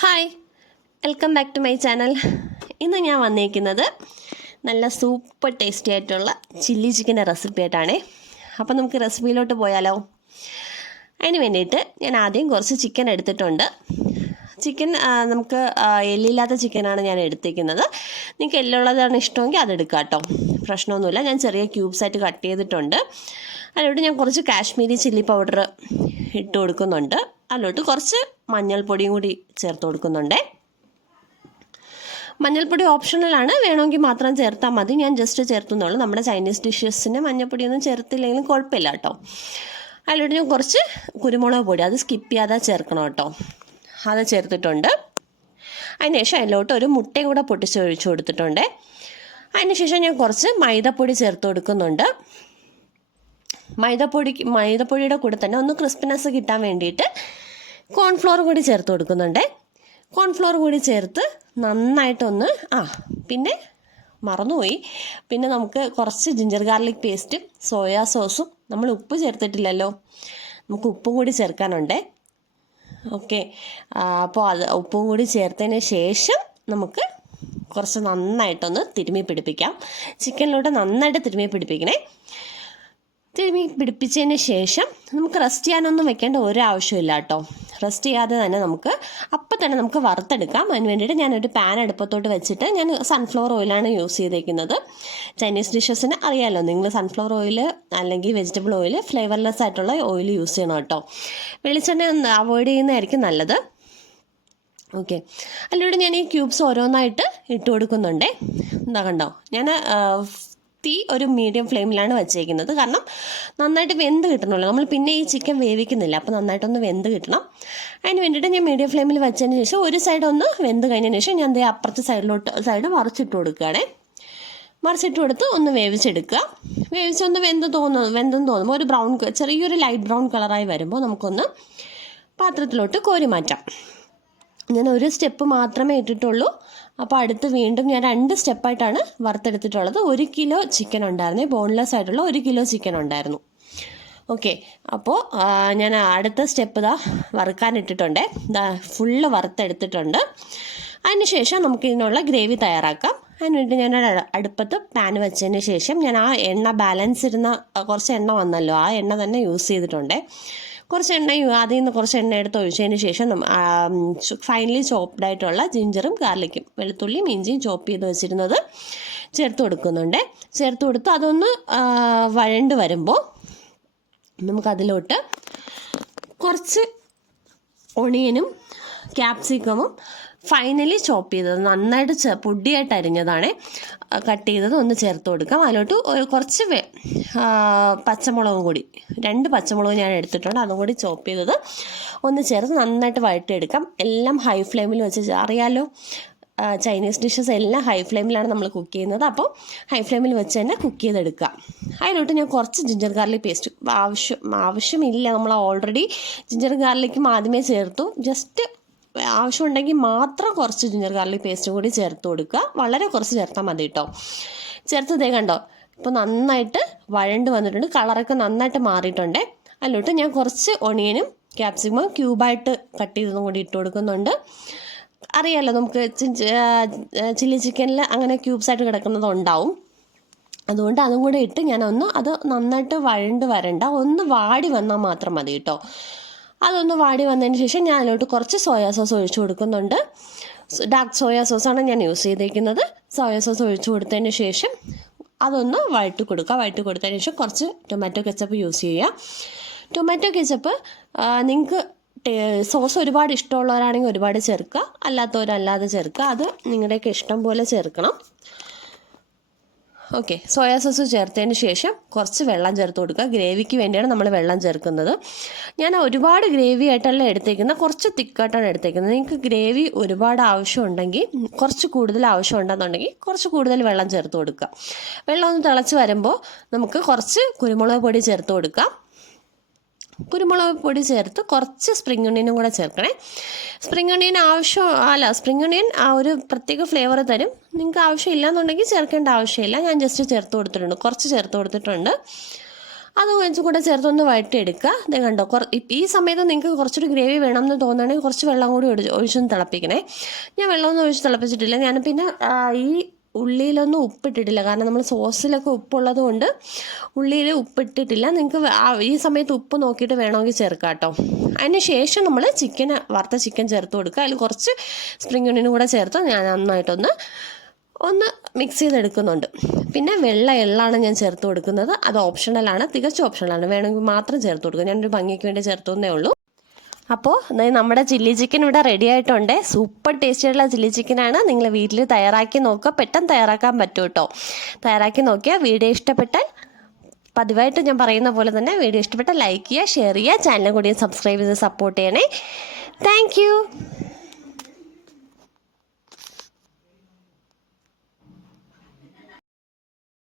Hi, welcome back to my channel. ഇന്ന് ഞാൻ വന്നിരിക്കുന്നത് നല്ല സൂപ്പർ ടേസ്റ്റി ആയിട്ടുള്ള ചില്ലി ചിക്കൻ്റെ റെസിപ്പി ആയിട്ടാണേ. അപ്പം നമുക്ക് റെസിപ്പിയിലോട്ട് പോയാലോ? അതിന് വേണ്ടിയിട്ട് ഞാൻ ആദ്യം കുറച്ച് ചിക്കൻ എടുത്തിട്ടുണ്ട്. ചിക്കൻ നമുക്ക് എല്ലില്ലാത്ത ചിക്കനാണ് ഞാൻ എടുത്തിരിക്കുന്നത്. നിങ്ങൾക്ക് എല്ലുള്ളതാണ് ഇഷ്ടമെങ്കിൽ അതെടുക്കാം കേട്ടോ, പ്രശ്നമൊന്നുമില്ല. ഞാൻ ചെറിയ ക്യൂബ്സായിട്ട് കട്ട് ചെയ്തിട്ടുണ്ട്. അതിലോട്ട് ഞാൻ കുറച്ച് കാശ്മീരി ചില്ലി പൗഡർ ഇട്ട് കൊടുക്കുന്നുണ്ട്. അതിലോട്ട് കുറച്ച് മഞ്ഞൾപ്പൊടിയും കൂടി ചേർത്ത് കൊടുക്കുന്നുണ്ട്. മഞ്ഞൾപ്പൊടി ഓപ്ഷണലാണ്, വേണമെങ്കിൽ മാത്രം ചേർത്താൽ മതി. ഞാൻ ജസ്റ്റ് ചേർത്തുന്നുള്ളൂ. നമ്മുടെ ചൈനീസ് ഡിഷസിന് മഞ്ഞൾപ്പൊടിയൊന്നും ചേർത്തില്ലെങ്കിലും കുഴപ്പമില്ല കേട്ടോ. അതിലോട്ട് ഞാൻ കുറച്ച് കുരുമുളക് പൊടി, അത് സ്കിപ്പ് ചെയ്യാതെ ചേർക്കണം കേട്ടോ, അത് ചേർത്തിട്ടുണ്ട്. അതിനുശേഷം അതിലോട്ട് ഒരു മുട്ടയും കൂടെ പൊട്ടിച്ച് ഒഴിച്ചു കൊടുത്തിട്ടുണ്ട്. അതിനുശേഷം ഞാൻ കുറച്ച് മൈദപ്പൊടി ചേർത്ത് കൊടുക്കുന്നുണ്ട്. മൈദപ്പൊടിയുടെ കൂടെ തന്നെ ഒന്ന് ക്രിസ്പിനെസ് കിട്ടാൻ വേണ്ടിയിട്ട് കോൺഫ്ലോർ കൂടി ചേർത്ത് കൊടുക്കുന്നുണ്ട്. കോൺഫ്ലോർ കൂടി ചേർത്ത് നന്നായിട്ടൊന്ന് പിന്നെ മറന്നുപോയി, പിന്നെ നമുക്ക് കുറച്ച് ജിഞ്ചർ ഗാർലിക് പേസ്റ്റും സോയാ സോസും, നമ്മൾ ഉപ്പ് ചേർത്തിട്ടില്ലല്ലോ, നമുക്ക് ഉപ്പും കൂടി ചേർക്കാനുണ്ട്. ഓക്കെ, അപ്പോൾ ഉപ്പും കൂടി ചേർത്തതിന് ശേഷം നമുക്ക് കുറച്ച് നന്നായിട്ടൊന്ന് തിരുമ്മി പിടിപ്പിക്കാം. ചിക്കനിലോട്ട് നന്നായിട്ട് തിരുമ്മി പിടിപ്പിക്കണേ. തിരുമ്മി പിടിപ്പിച്ചതിന് ശേഷം നമുക്ക് റെസ്റ്റ് ചെയ്യാനൊന്നും വെക്കേണ്ട ഒരാവശ്യമില്ല കേട്ടോ. റെസ്റ്റ് ചെയ്യാതെ തന്നെ അപ്പം തന്നെ നമുക്ക് വറുത്തെടുക്കാം. അതിന് വേണ്ടിയിട്ട് ഞാനൊരു പാൻ അടുപ്പത്തോട്ട് വെച്ചിട്ട് ഞാൻ സൺഫ്ലവർ ഓയിലാണ് യൂസ് ചെയ്തേക്കുന്നത്. ചൈനീസ് ഡിഷസിന് അറിയാമല്ലോ, നിങ്ങൾ സൺഫ്ലവർ ഓയിൽ അല്ലെങ്കിൽ വെജിറ്റബിൾ ഓയിൽ, ഫ്ലേവർലെസ് ആയിട്ടുള്ള ഓയിൽ യൂസ് ചെയ്യണം കേട്ടോ. വെളിച്ചെണ്ണ ഒന്ന് അവോയ്ഡ് ചെയ്യുന്നതായിരിക്കും നല്ലത്. ഓക്കെ, അതിലൂടെ ഞാൻ ഈ ക്യൂബ്സ് ഓരോന്നായിട്ട് ഇട്ട് കൊടുക്കുന്നുണ്ട്. എന്താ കണ്ടോ, ഞാൻ തീ ഒരു മീഡിയം ഫ്ലെയിമിലാണ് വെച്ചേക്കുന്നത്. കാരണം നന്നായിട്ട് വെന്ത് കിട്ടണമല്ലോ, നമ്മൾ പിന്നെ ഈ ചിക്കൻ വേവിക്കുന്നില്ല, അപ്പോൾ നന്നായിട്ടൊന്ന് വെന്ത് കിട്ടണം. അതിന് വേണ്ടിയിട്ട് ഞാൻ മീഡിയം ഫ്ലെയിമിൽ വെച്ചതിന് ശേഷം ഒരു സൈഡ് ഒന്ന് വെന്ത് കഴിഞ്ഞതിന് ശേഷം ഞാൻ അപ്പുറത്തെ സൈഡ് മറിച്ചിട്ട് കൊടുക്കുകയാണേ. മറിച്ചിട്ട് കൊടുത്ത് ഒന്ന് വേവിച്ചെടുക്കുക. വേവിച്ചൊന്ന് വെന്തെന്ന് തോന്നുമ്പോൾ ഒരു ചെറിയൊരു ലൈറ്റ് ബ്രൗൺ കളറായി വരുമ്പോൾ നമുക്കൊന്ന് പാത്രത്തിലോട്ട് കോരി മാറ്റാം. ഞാൻ ഒരു സ്റ്റെപ്പ് മാത്രമേ ഇട്ടിട്ടുള്ളൂ. അപ്പോൾ അടുത്ത് വീണ്ടും ഞാൻ 2 സ്റ്റെപ്പായിട്ടാണ് വറുത്തെടുത്തിട്ടുള്ളത്. 1 കിലോ ചിക്കൻ ഉണ്ടായിരുന്നു, ബോൺലെസ് ആയിട്ടുള്ള 1 കിലോ ചിക്കൻ ഉണ്ടായിരുന്നു. ഓക്കെ, അപ്പോൾ ഞാൻ അടുത്ത സ്റ്റെപ്പ് വറുക്കാനിട്ടിട്ടുണ്ട്. ഫുള്ള് വറുത്തെടുത്തിട്ടുണ്ട്. അതിനുശേഷം നമുക്ക് ഇതിനുള്ള ഗ്രേവി തയ്യാറാക്കാം. അതിനുവേണ്ടി ഞാൻ അടുപ്പത്ത് പാൻ വെച്ചതിന് ശേഷം ഞാൻ ആ എണ്ണ ബാലൻസ് ഇരുന്ന കുറച്ച് എണ്ണ വന്നല്ലോ, ആ എണ്ണ തന്നെ യൂസ് ചെയ്തിട്ടുണ്ട്. കുറച്ച് അതിൽ നിന്ന് കുറച്ച് എണ്ണ എടുത്ത് ഒഴിച്ചതിന് ശേഷം ഫൈനലി ചോപ്ഡ് ആയിട്ടുള്ള ജിഞ്ചറും ഗാർലിക്കും, വെളുത്തുള്ളിയും ഇഞ്ചിയും ചോപ്പ് ചെയ്ത് വെച്ചിരുന്നത് ചേർത്ത് കൊടുക്കുന്നുണ്ട്. ചേർത്ത് കൊടുത്ത് അതൊന്ന് വഴണ്ട് വരുമ്പോൾ നമുക്കതിലോട്ട് കുറച്ച് ഒണിയനും ക്യാപ്സിക്കമും ഫൈനലി ചോപ്പ് ചെയ്തത്, നന്നായിട്ട് പൊടിയായിട്ട് അരിഞ്ഞതാണ്, കട്ട് ചെയ്തത് ഒന്ന് ചേർത്ത് കൊടുക്കാം. അതിലോട്ട് കുറച്ച് പച്ചമുളകും കൂടി, 2 പച്ചമുളക് ഞാൻ എടുത്തിട്ടുണ്ട്, അതും കൂടി ചോപ്പ് ചെയ്തത് ഒന്ന് ചേർത്ത് നന്നായിട്ട് വഴറ്റിയെടുക്കാം. എല്ലാം ഹൈ ഫ്ലെയിമിൽ വെച്ച്, അറിയാലോ ചൈനീസ് ഡിഷസ് എല്ലാം ഹൈ ഫ്ലെയിമിലാണ് നമ്മൾ കുക്ക് ചെയ്യുന്നത്. അപ്പോൾ ഹൈ ഫ്ലെയിമിൽ വെച്ച് തന്നെ കുക്ക് ചെയ്തെടുക്കുക. അതിലോട്ട് ഞാൻ കുറച്ച് ജിഞ്ചർ ഗാർലിക് പേസ്റ്റ്, ആവശ്യമില്ല, നമ്മൾ ഓൾറെഡി ജിഞ്ചർ ഗാർലിക്കും ആദ്യമേ ചേർത്തു. ജസ്റ്റ് ആവശ്യമുണ്ടെങ്കിൽ മാത്രം കുറച്ച് ജിഞ്ചർ ഗാർലിക് പേസ്റ്റും കൂടി ചേർത്ത് കൊടുക്കുക. വളരെ കുറച്ച് ചേർത്താൽ മതി കേട്ടോ. ചേർത്തതേ കണ്ടോ, ഇപ്പോൾ നന്നായിട്ട് വഴണ്ട് വന്നിട്ടുണ്ട്, കളറൊക്കെ നന്നായിട്ട് മാറിയിട്ടുണ്ട്. അതിലോട്ട് ഞാൻ കുറച്ച് ഒണിയനും ക്യാപ്സിക്കമും ക്യൂബായിട്ട് കട്ട് ചെയ്തതും കൂടി ഇട്ട് കൊടുക്കുന്നുണ്ട്. അറിയാമല്ലോ, നമുക്ക് ചില്ലി ചിക്കനിൽ അങ്ങനെ ക്യൂബ്സായിട്ട് കിടക്കുന്നതുണ്ടാവും. അതുകൊണ്ട് അതും കൂടെ ഇട്ട് അത് നന്നായിട്ട് വരണ്ട, ഒന്ന് വാടി വന്നാൽ മാത്രം മതി കേട്ടോ. അതൊന്ന് വാടി വന്നതിന് ശേഷം ഞാൻ അതിലോട്ട് കുറച്ച് സോയാ സോസ് ഒഴിച്ചു കൊടുക്കുന്നുണ്ട്. ഡാർക്ക് സോയാ സോസാണ് ഞാൻ യൂസ് ചെയ്തിരിക്കുന്നത്. സോയാ സോസ് ഒഴിച്ചു കൊടുത്തതിന് ശേഷം അതൊന്ന് വഴറ്റി കൊടുത്തതിന് ശേഷം കുറച്ച് ടൊമാറ്റോ കെച്ചപ്പ് യൂസ് ചെയ്യുക. ടൊമാറ്റോ കെച്ചപ്പ് നിങ്ങൾക്ക് സോസ് ഒരുപാട് ഇഷ്ടമുള്ളവരാണെങ്കിൽ ഒരുപാട് ചേർക്കുക, അല്ലാത്തവരല്ലാതെ ചേർക്കുക, അത് നിങ്ങളുടെയൊക്കെ ഇഷ്ടം പോലെ ചേർക്കണം. ഓക്കെ, സോയാ സോസ് ചേർത്തതിന് ശേഷം കുറച്ച് വെള്ളം ചേർത്ത് കൊടുക്കുക. ഗ്രേവിക്ക് വേണ്ടിയാണ് നമ്മൾ വെള്ളം ചേർക്കുന്നത്. ഞാൻ ഒരുപാട് ഗ്രേവി ആയിട്ടല്ല എടുത്തേക്കുന്നത്, കുറച്ച് തിക്കായിട്ടാണ് എടുത്തേക്കുന്നത്. നിങ്ങൾക്ക് ഗ്രേവി ഒരുപാട് ആവശ്യമുണ്ടെങ്കിൽ, കുറച്ച് കൂടുതൽ ആവശ്യമുണ്ടെന്നുണ്ടെങ്കിൽ കുറച്ച് കൂടുതൽ വെള്ളം ചേർത്ത് കൊടുക്കുക. വെള്ളം ഒന്ന് തിളച്ച് വരുമ്പോൾ നമുക്ക് കുറച്ച് കുരുമുളക് പൊടി ചേർത്ത് കൊടുക്കാം. കുരുമുളക് പൊടി ചേർത്ത് കുറച്ച് സ്പ്രിംഗ് ഒണിയനും കൂടെ ചേർക്കണേ. സ്പ്രിംഗ് ഒണിയൻ ആ ഒരു പ്രത്യേക ഫ്ലേവർ തരും. നിങ്ങൾക്ക് ആവശ്യമില്ല എന്നുണ്ടെങ്കിൽ ചേർക്കേണ്ട ആവശ്യമില്ല. ഞാൻ ജസ്റ്റ് ചേർത്ത് കൊടുത്തിട്ടുണ്ട്, കുറച്ച് ചേർത്ത് കൊടുത്തിട്ടുണ്ട്. അത് വെച്ച് കൂടെ ചേർത്തൊന്ന് വഴറ്റിയെടുക്കുക. ഇത് കണ്ടോ, ഈ സമയത്ത് നിങ്ങൾക്ക് കുറച്ചൊരു ഗ്രേവി വേണം എന്ന് തോന്നുകയാണെങ്കിൽ കുറച്ച് വെള്ളം കൂടി ഒഴിച്ചൊന്ന് തിളപ്പിക്കണേ. ഞാൻ വെള്ളമൊന്നും ഒഴിച്ച് തിളപ്പിച്ചിട്ടില്ല. ഞാൻ പിന്നെ ഈ ഉള്ളിയിലൊന്നും ഉപ്പിട്ടിട്ടില്ല, കാരണം നമ്മൾ സോസിലൊക്കെ ഉപ്പുള്ളത് കൊണ്ട് ഉള്ളിയിൽ ഉപ്പിട്ടിട്ടില്ല. നിങ്ങൾക്ക് ഈ സമയത്ത് ഉപ്പ് നോക്കിയിട്ട് വേണമെങ്കിൽ ചേർക്കാം കേട്ടോ. അതിന് ശേഷം നമ്മൾ വറുത്ത ചിക്കൻ ചേർത്ത് കൊടുക്കുക. അതിൽ കുറച്ച് സ്പ്രിംഗ് ഒണിയനും കൂടെ ചേർത്ത് ഞാൻ നന്നായിട്ടൊന്ന് മിക്സ് ചെയ്തെടുക്കുന്നുണ്ട്. പിന്നെ വെള്ള എള്ളാണ് ഞാൻ ചേർത്ത് കൊടുക്കുന്നത്. അത് ഓപ്ഷണലാണ്, തികച്ചും ഓപ്ഷണലാണ്. വേണമെങ്കിൽ മാത്രം ചേർത്ത് കൊടുക്കുക. ഞാനൊരു ഭംഗിക്ക് വേണ്ടി ചേർത്തുന്നേ ഉള്ളൂ. അപ്പോൾ നമ്മുടെ ചില്ലി ചിക്കൻ ഇവിടെ റെഡി ആയിട്ടുണ്ട്. സൂപ്പർ ടേസ്റ്റിയുള്ള ചില്ലി ചിക്കനാണ്. നിങ്ങൾ വീട്ടിൽ തയ്യാറാക്കി നോക്കുക. പെട്ടെന്ന് തയ്യാറാക്കാൻ പറ്റും കേട്ടോ. തയ്യാറാക്കി നോക്കിയാൽ വീഡിയോ ഇഷ്ടപ്പെട്ടാൽ പതിവായിട്ട് ഞാൻ പറയുന്ന പോലെ തന്നെ വീഡിയോ ഇഷ്ടപ്പെട്ടാൽ ലൈക്ക് ചെയ്യുക, ഷെയർ ചെയ്യുക, ചാനൽ കൂടി സബ്സ്ക്രൈബ് ചെയ്ത് സപ്പോർട്ട് ചെയ്യണേ. താങ്ക്